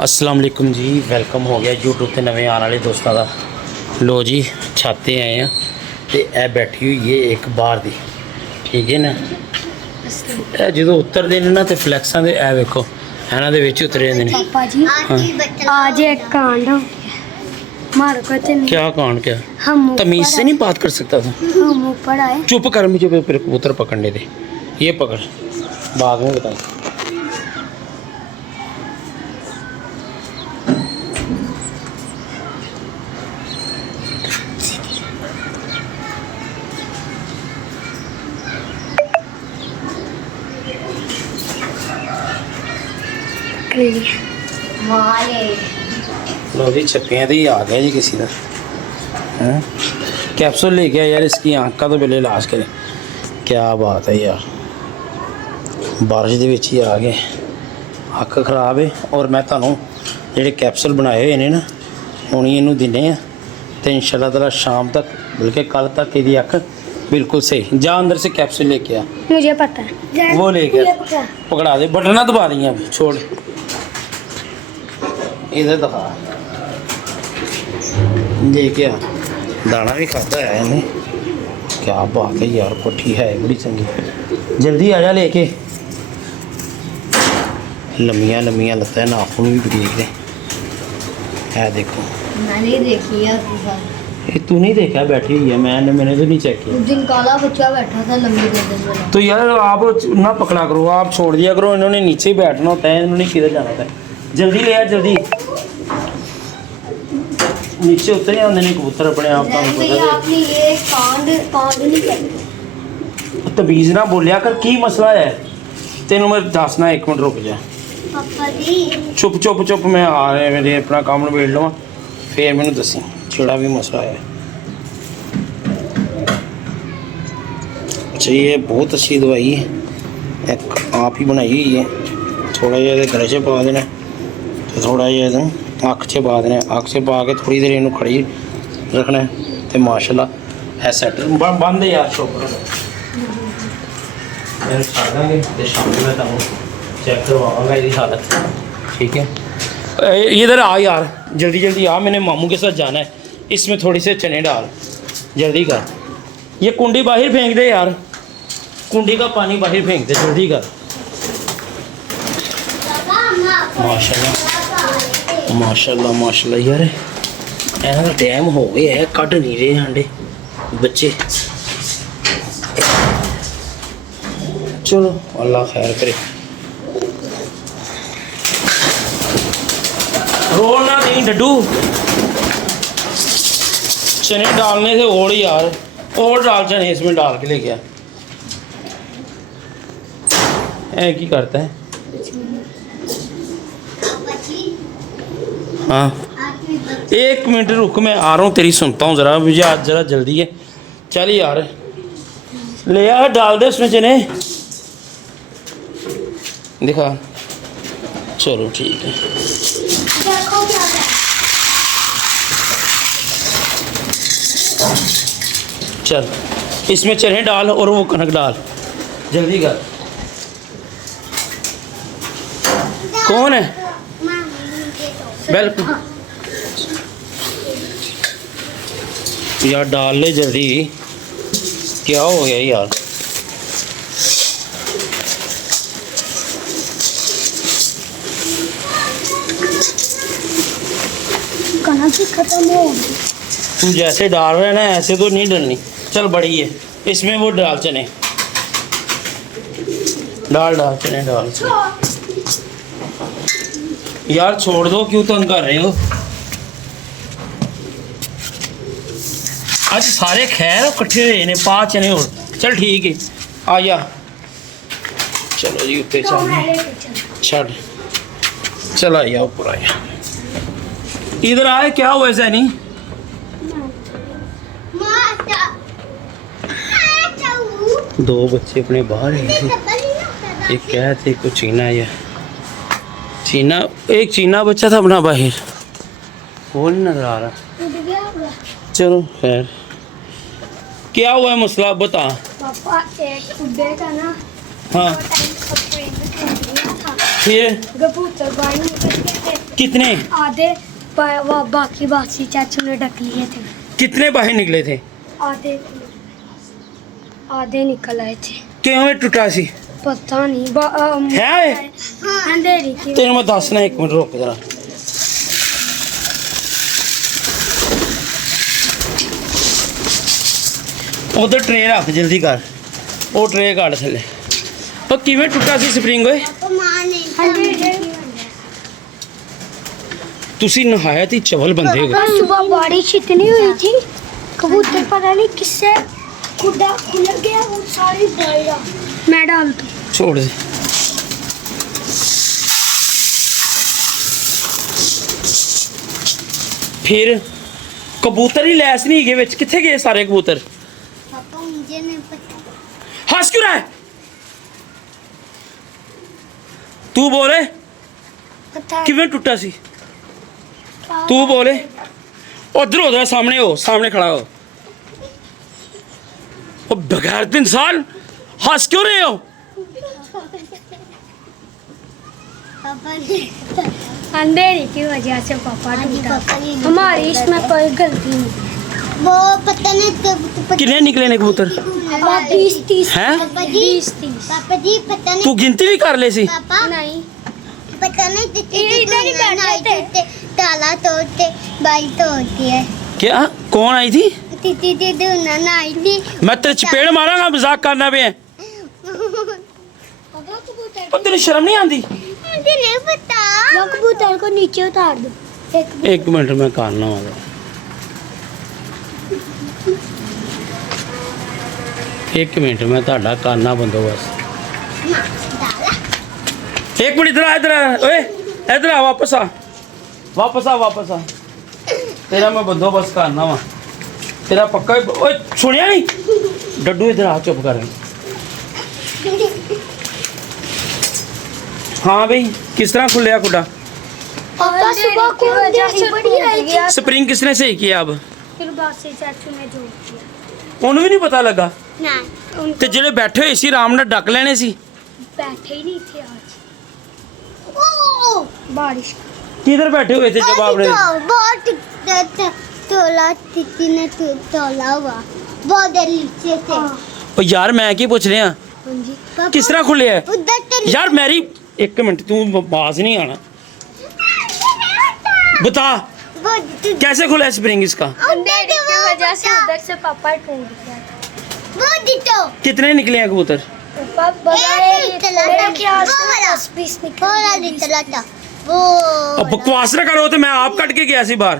अस्सलाम वालेकुम जी, वेलकम हो गया यूट्यूब ते नवे आने वाले दोस्तों का। लो जी छाते आए हैं तो यह बैठी हुई है एक बार दी, ठीक है ना। जो उतरते हैं ना तो फ्लैक्सा दे ए वेखो इन्हों के उतरे होंगे ने। पापा जी आज एक कांड हो गया हमारे को तो क्या कांड? क्या हम तमीज से नहीं बात कर सकता था? हम ऊपर आए। चुप कर, मुझे फिर कबूतर पकड़ने दे। ये पकड़, बाद में बताए। लो जी छप्पियाँ तो ही आ गया जी किसी का। हैं कैप्सूल ले गया यार, इसकी आँख का तो पहले इलाज करें। क्या बात है यार, बारिश के विच ही आ गए। अख खराब है और मैं तुहानू जेडे कैप्सूल बनाए हुए ने ना हुण ही इनू दिने आ तो इंशाल्लाह ताला शाम तक बल्कि कल तक इसकी अख बिल्कुल सही। जा अंदर से कैप्सूल लेके आ। मुझे पता है वो ले गया, पकड़ा दे, बटना दबा रही हैं। छोड़, इधर दिखा, देखे दाना भी खाता है इन्हें। क्या बात है यार, पट्ठी है बड़ी चंगी। जल्दी आ जा लेके। लम्मियां लम्मियां लत्तें, नाखून भी बरीक ने। है देखो, मैंने देखी है ये तू नहीं देखा? बैठी हुई है, मैंने तो नहीं चेक किया। उस दिन काला बच्चा बैठा था लंबी गर्दन वाला। तो यार आप ना पकड़ा करो, आप छोड़ दिया करो। इन्होंने नीचे ही बैठना होता है, इन्होंने किधर जाना होता है। जल्दी ले आ, जल्दी। नीचे उतरे आते हैं कबूतर अपने आप का। भैया आपने ये कांड नहीं किया। तमीज ना बोलिया कर, की मसला है तेन मैं दसना। एक मिनट रुक जा। पापा जी चुप चुप चुप, मैं आ रहा मेरे अपना काम निबेड़ लवा फिर मैंने दसी जेड़ा भी मसला है। अच्छा ये बहुत अच्छी दवाई है, एक आप ही बनाई हुई है। थोड़ा जिहा गले च पा देना तो थोड़ा जिहा अख च पा देना। अख च पा के थोड़ी देर इनू खड़ी रखना तो माशाल्लाह है सैट। बंद है यार शॉपर, छा देंगे तो शाम में मैं तुम चेक करवाऊँगा इसकी हालत, ठीक है। इधर आ यार, जल्दी जल्दी आ, मैंने मामू के साथ जाना है। इसमें थोड़ी से चने डाल, जल्दी कर। ये कुंडी बाहर फेंक दे यार, कुंडी का पानी बाहर फेंक दे, जल्दी कर। माशाल्लाह माशाल्लाह माशाल्लाह यार, इन्हों का टाइम हो गया है, कट नहीं रहे अंडे बच्चे। चलो अल्लाह खैर करे। रोल ना नहीं डड्डू, चने डालने से और यार, और डाल चने इसमें डाल के ले गया। ऐ की करता है? हाँ एक मिनट रुक, मैं आ रहा हूँ, तेरी सुनता हूँ ज़रा। मुझे आज ज़रा जल्दी है। चल यार ले यार, डाल दे उसमें चने, दिखा। चलो ठीक है। चल इसमें चने डाल और वो कनक डाल, जल्दी कर। कौन है? बिल्कुल यार डाल ले जल्दी। क्या हो गया यार? कनक भी खत्म हो गई। तू जैसे डाल रहा है ना ऐसे तो नहीं डलनी। चल बड़ी है, इसमें वो डाल चने, डाल डाल चने डाल चने। यार छोड़ दो, क्यों तंग कर रहे हो? आज सारे खैर इकट्ठे हुए ने, पा चने और। चल ठीक है आ जा। चलो जी उत्ते चल, छड़ चल आया ऊपर आया। इधर आए, क्या हुआ ऐसा नहीं? दो बच्चे अपने बाहर हैं, एक क्या थे, कुछ चीना या चीना, एक चीना बच्चा था अपना बाहर, वो नहीं नजर आ रहा। चलो खैर, क्या हुआ है मसला बता। पापा एक उड़े का ना हाँ टाइम फिर कबूतर बाहर निकल के कितने आधे वो बाकी बासी चाचू ने ढक लिए थे। कितने बाहर निकले थे? आधे आधे निकल आए थे। क्यों ये टूटा सी पता नहीं है? अंधेरी की तेरे मैं दसना, एक मिनट रुक जरा। उधर ट्रे रख, जल्दी कर, वो ट्रे काट थले। और किवें टूटा सी स्प्रिंग ओए? तुसी नहाया थी चवल बंदे हो। कल सुबह बारिश इतनी हुई थी, कबूतर पता नहीं किससे खुदा खुल गया, वो सारी डाला। मैं डाल दूं? छोड़ दे। फिर कबूतर ही लैस नहीं गए विच, किथे गए सारे कबूतर? पापा मुझे नहीं पता। हंस क्यों रहा है? तू बोले पता किवें टूटा सी? तू बोले। उधर उधर सामने हो, सामने खड़ा हो। ओ बगैर इंसान, हंस क्यों रहे हो? पापा ने अंधेरी की वजह से पापा टूटा। हमारी इसमें कोई गलती नहीं। वो पता नहीं कितने निकले ने कबूतर? 20-30 हैं? 20-30 पापा जी पता नहीं तू गिनती भी कर ले सी? पापा नहीं। पता नहीं ये इधर ही बैठे थे। ताला तोड़ते बाई तोड़ती है। क्या? कौन आई थी? तीती दीदी उन्होंने आई थी। मैं तेरे चपेड़ मारांगा, मजाक करना पे है। ओ तेरी शर्म नहीं आती? मुझे नहीं पता। वो कबूतर को नीचे उतार दो। एक मिनट में करना वाला। एक मिनट में ਤੁਹਾਡਾ करना बंदोबस्त। एक मिनट इधर आ, इधर आ, ओए इधर आ, वापस आ, वापस आ, वापस आ। तेरा मैं बंदोबस्त करना वा, तेरा पक्का ही। ओए सुनिया नहीं? डड्डू इधर आ, चुप कर। हाँ भाई, किस तरह खुलिया कुड़ा? पापा सुबह को अंधेरी बड़ी आई थी। स्प्रिंग किसने सही किया? अब फिर बासी चाचू ने जोड़ दिया। ਉਹਨੂੰ ਵੀ ਨਹੀਂ ਪਤਾ ਲੱਗਾ? ना ਤੇ ਜਿਹੜੇ ਬੈਠੇ ਹੋਏ ਸੀ ਆਰਾਮ ਨਾਲ ਡੱਕ ਲੈਣੇ ਸੀ। बैठे ही नहीं थे आज, ओ बारिश। किधर बैठे हुए थे जब आपने? बहुत तोला तीती ने तोला हुआ बहुत नीचे थे। ਉਹ ਯਾਰ ਮੈਂ ਕੀ ਪੁੱਛ ਰਿਹਾ, हाँ जी। किस तरह खुले है? उधर तो यार मेरी एक मिनट, तू पास नहीं आना। बता बहुत कैसे खुला है स्प्रिंग इसका? अंधेरी की वजह से उधर से पापा टूट गया। तो कितने निकले हैं कबूतर? पापा चला के आसपास 20 थोड़ा निकले। चला था वो अब बकवास ना करो, तो मैं आप कट के गया सी बाहर।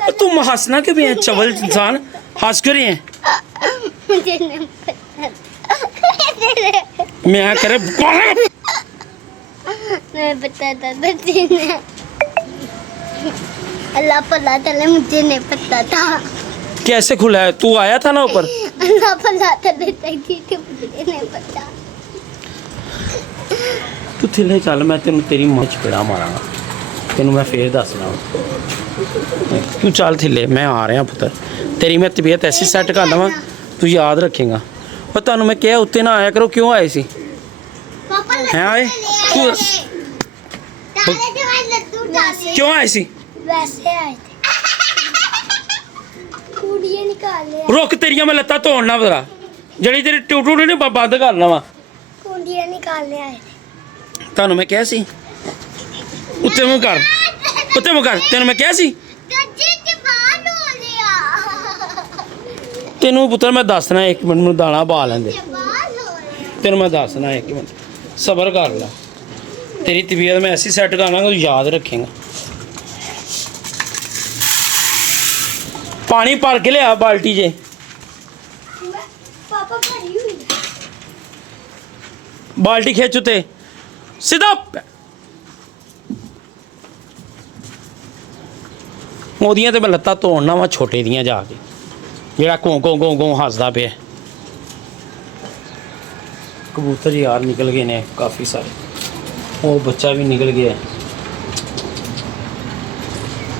और तुम हंसना क्यों भी है चवल इंसान, हंस क्यों रही है? मुझे नहीं पता। मैं करे नहीं पता था बच्चे ने। अल्लाह पता चले, मुझे नहीं पता था। कैसे खुला है? तू आया था ना ऊपर? अल्लाह पता चले थी, मुझे नहीं पता। तू थले चल, मैं तेन तेरी मां चपेड़ा मारांगा, तेन मैं फिर दसना। तू चल थले, मैं आ रहा पुत्र। तेरी मैं तबीयत ऐसी सैट कर लवां, तू याद रखेगा। और तुहानू मैं क्या उत्ते ना आया करो, क्यों आए सी? पापा हैं आए? तू क्यों आए सी? वैसे आए थे, कूड़िए निकाले। रुक, तेरिया मैं लत्तां तोड़ना पता, जड़ी तेरी टूटू ने बंद करना वा। कूड़िए निकालने आए थे। तुहानू मैं क्या सी? उत्ते मुँह कर, उत्ते मुँह कर। तेन मैं क्या सी? तेनू पुत्र मैं दसना, एक मिनट में दाना पा लेंदे। तेन मैं दसना, एक मिनट सबर कर ला। तेरी तबीयत मैं ऐसी सैट करना, तू याद रखेगा। पानी भर के लिया बाल्टी जे। पापा भरी हुई है। बाल्टी खिंच उते सीधा। ਉਹਦੀਆਂ ਤੇ ਮੈਂ ਲੱਤਾਂ ਤੋੜਨਾ ਵਾ ਛੋਟੇ ਦੀਆਂ ਜਾ ਕੇ, ਜਿਹੜਾ ਕੋਂ ਕੋਂ ਕੋਂ ਕੋਂ ਹੱਸਦਾ ਪਿਆ। कबूतर यार निकल गए ने काफ़ी सारे, वो बच्चा भी निकल गया।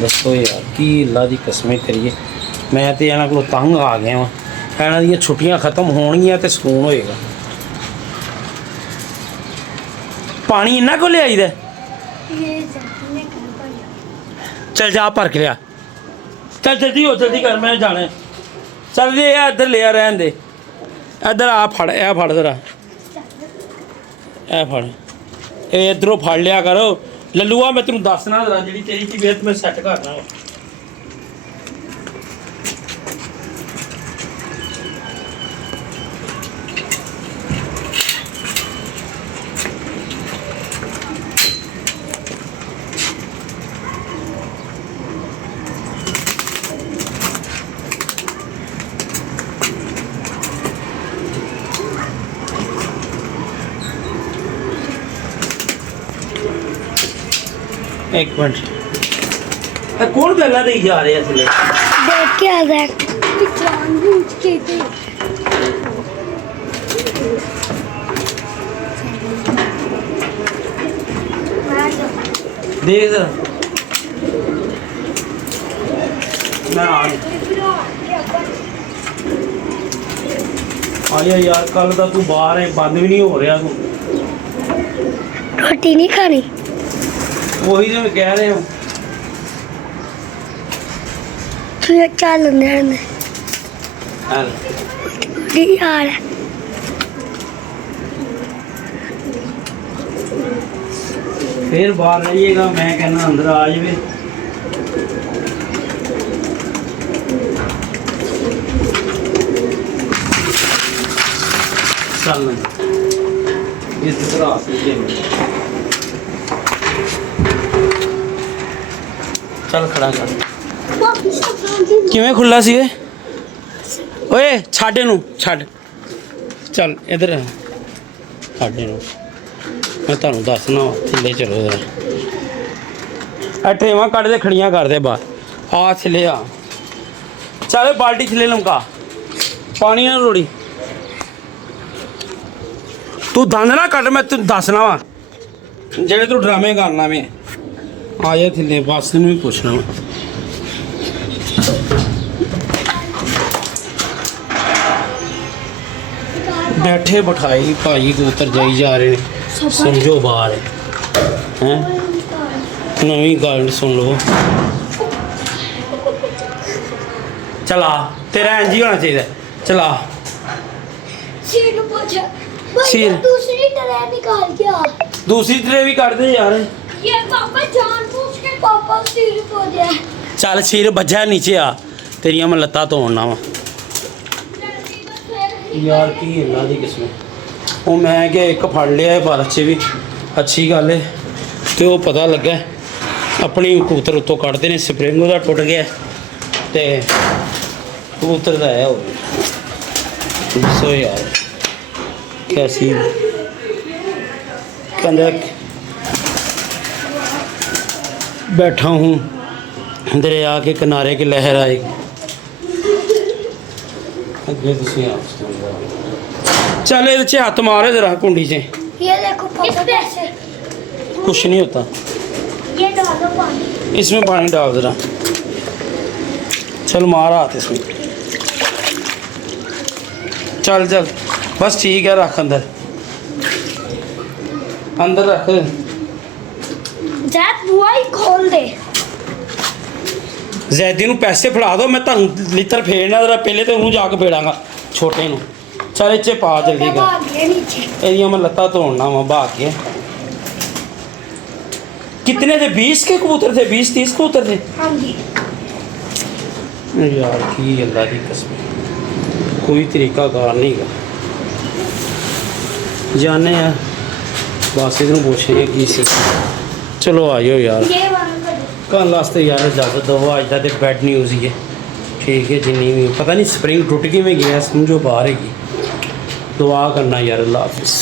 दसो यार की अल्लाह की कसमें करिए, मैं तो इन्हों को तंग आ गया वा। इन्हों दी छुट्टियां खत्म होणगियां तो सुकून होएगा। पानी इन्ना को लियाई दा ये जल्दी निकल पड़ा चल जा भर के लिया चल जल्दी हो जल्दी कर मैं जाना है। चल जी ये इधर लिया रहन दे इधर आ फड़ ए फड़ जरा ए फड़ ए इधरों फड़ लिया करो लल्लूआ मैं तेन दसना जरा जी तेरी तबीयत मैं सैट करना वा। एक मिनट कौन पहला दे जा रहे हैं इसलिए देख के आ गए जान बूझ के थे देख जरा मैं आया यार कल का तू बाहर है बंद भी नहीं हो रहा तू रोटी नहीं खानी वही तो मैं कह रहा हूँ तू ये चल अंदर हाल यार फिर बाहर रहिएगा मैं कहना अंदर आ जाए चल इस तरह से चल खड़ा कर किवें खुला सी ओए छाड़े नू छड़ चल इधर छाड़े नू मैं ਤੁਹਾਨੂੰ ਦੱਸਣਾ ਥੱਲੇ ਚਲੋ ਜਰਾ ਆ ਟਰੇਵਾਂ ਕੱਢ ਦੇ ਖੜੀਆਂ ਕਰ ਦੇ ਬਾਹਰ ਆ ਥੱਲੇ ਆ ਚੱਲ ਬਾਲਟੀ ਥੱਲੇ ਲਮਕਾ ਪਾਣੀ ਨਾਲ ਰੋੜੀ ਤੂੰ ਦੰਦ ਨਾ ਕੱਢ ਮੈਂ ਤੈਨੂੰ ਦੱਸਣਾ ਵਾ ਜਿਹੜੇ ਤੂੰ ਡਰਾਮੇ ਕਰਨਾ ਵੇ ਆ ਜਾ ਥੱਲੇ ਬਸ ਨੂੰ ਵੀ ਪੁੱਛਣਾ ਵਾ बैठे बिठाई भाई को उतर जाई जा रहे हैं समझो बाहर हैं नवी गल सुन लो चला तेरा इंज ही होना चाहिए चला सिर पूछ सिर दूसरी तरह निकाल के आ दूसरी तरह भी कर दे यार ये पापा जान पूछ के पापा सिर को दिया चल सिर बजा नीचे आ तेरिया मैं लत्ता तोड़ना वा यार की इन्ना दी किस्म वो मैं कि एक फड़ लिया है पर अच्छे भी अच्छी गल है तो वो पता लगा अपनी कबूतर उत्तों कटते हैं स्प्रिंग उसका टुट गया तो कबूतर का है वो दसो यार कैसी कहता बैठा हूँ दरिया के किनारे की लहर आएगी अगे चल ये हाथ मारे जरा कुंडी से ये देखो पापा कैसे कुछ नहीं होता ये डालो पानी इसमें पानी डाल जरा चल मार हाथ इसमें चल चल बस ठीक है रख अंदर अंदर रख जैद बुआ ही खोल दे जैदी ਨੂੰ ਪੈਸੇ ਫੜਾ ਦੋ ਮੈਂ ਤੁਹਾਨੂੰ ਲਿੱਤਰ ਫੇੜਨਾ ਜਰਾ ਪਹਿਲੇ ਤੇ ਉਹਨੂੰ ਜਾ ਕੇ ਫੇੜਾਂਗਾ ਛੋਟੇ ਨੂੰ ਚੱਲ ਇੱਥੇ ਪਾ ਜਲਦੀ ਕਰ भाग गया नीचे ਇਹਦੀਆਂ ਮੈਂ ਲੱਤਾਂ ਧੋਣਾ ਵਾ ਭਾਗ ਕੇ कितने थे 20 के कबूतर थे 20-30 कबूतर थे हाँ जी यार की अल्लाह की कसम कोई तरीका कार नहीं गा जाने यार बस इधर पूछे की सी चलो आ जाओ यार ये वाला कर दो कल वास्ते यार इजाजत दो अज का तो बैड न्यूज़ ही है ठीक है जिन्नी भी पता नहीं स्प्रिंग टुट गई मैं गया समझो बाहर है दुआ करना यार अल्लाह हाफिज़।